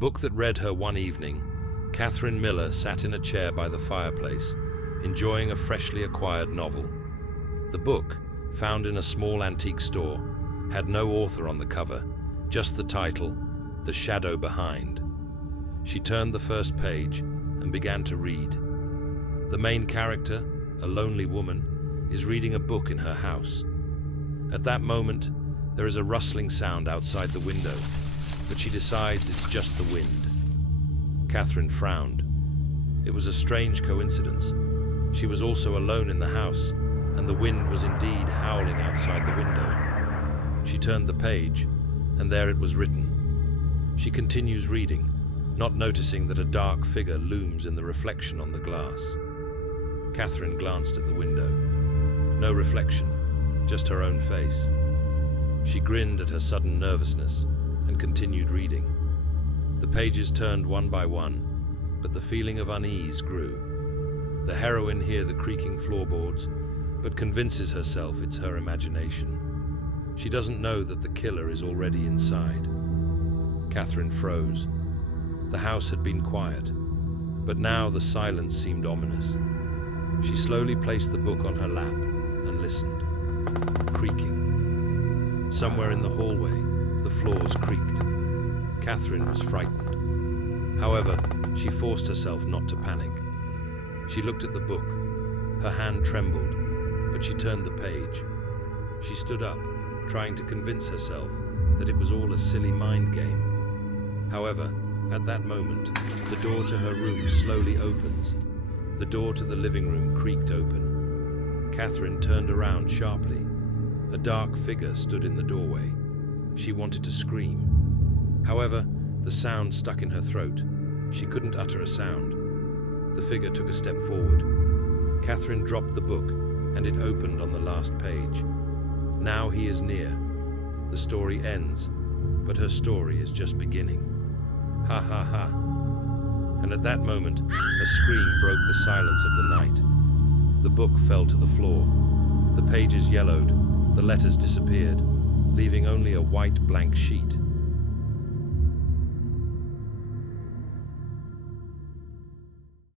book that read her one evening, Catherine Miller sat in a chair by the fireplace, enjoying a freshly acquired novel. The book, found in a small antique store, had no author on the cover, just the title, The Shadow Behind. She turned the first page and began to read. The main character, a lonely woman, is reading a book in her house. At that moment, there is a rustling sound outside the window, but she decides it's just the wind. Catherine frowned. It was a strange coincidence. She was also alone in the house, and the wind was indeed howling outside the window. She turned the page, and there it was written. She continues reading, not noticing that a dark figure looms in the reflection on the glass. Catherine glanced at the window. No reflection, just her own face. She grinned at her sudden nervousness and continued reading. The pages turned one by one, but the feeling of unease grew. The heroine hears the creaking floorboards, but convinces herself it's her imagination. She doesn't know that the killer is already inside. Catherine froze. The house had been quiet, but now the silence seemed ominous. She slowly placed the book on her lap and listened. Creaking. Somewhere in the hallway, the floors creaked. Catherine was frightened. However, she forced herself not to panic. She looked at the book. Her hand trembled, but she turned the page. She stood up, trying to convince herself that it was all a silly mind game. However, at that moment, the door to her room slowly opens. The door to the living room creaked open. Catherine turned around sharply. A dark figure stood in the doorway. She wanted to scream. However, the sound stuck in her throat. She couldn't utter a sound. The figure took a step forward. Catherine dropped the book, and it opened on the last page. Now he is near. The story ends, but her story is just beginning. Ha ha ha. And at that moment, a scream broke the silence of the night. The book fell to the floor. The pages yellowed, the letters disappeared, leaving only a white blank sheet.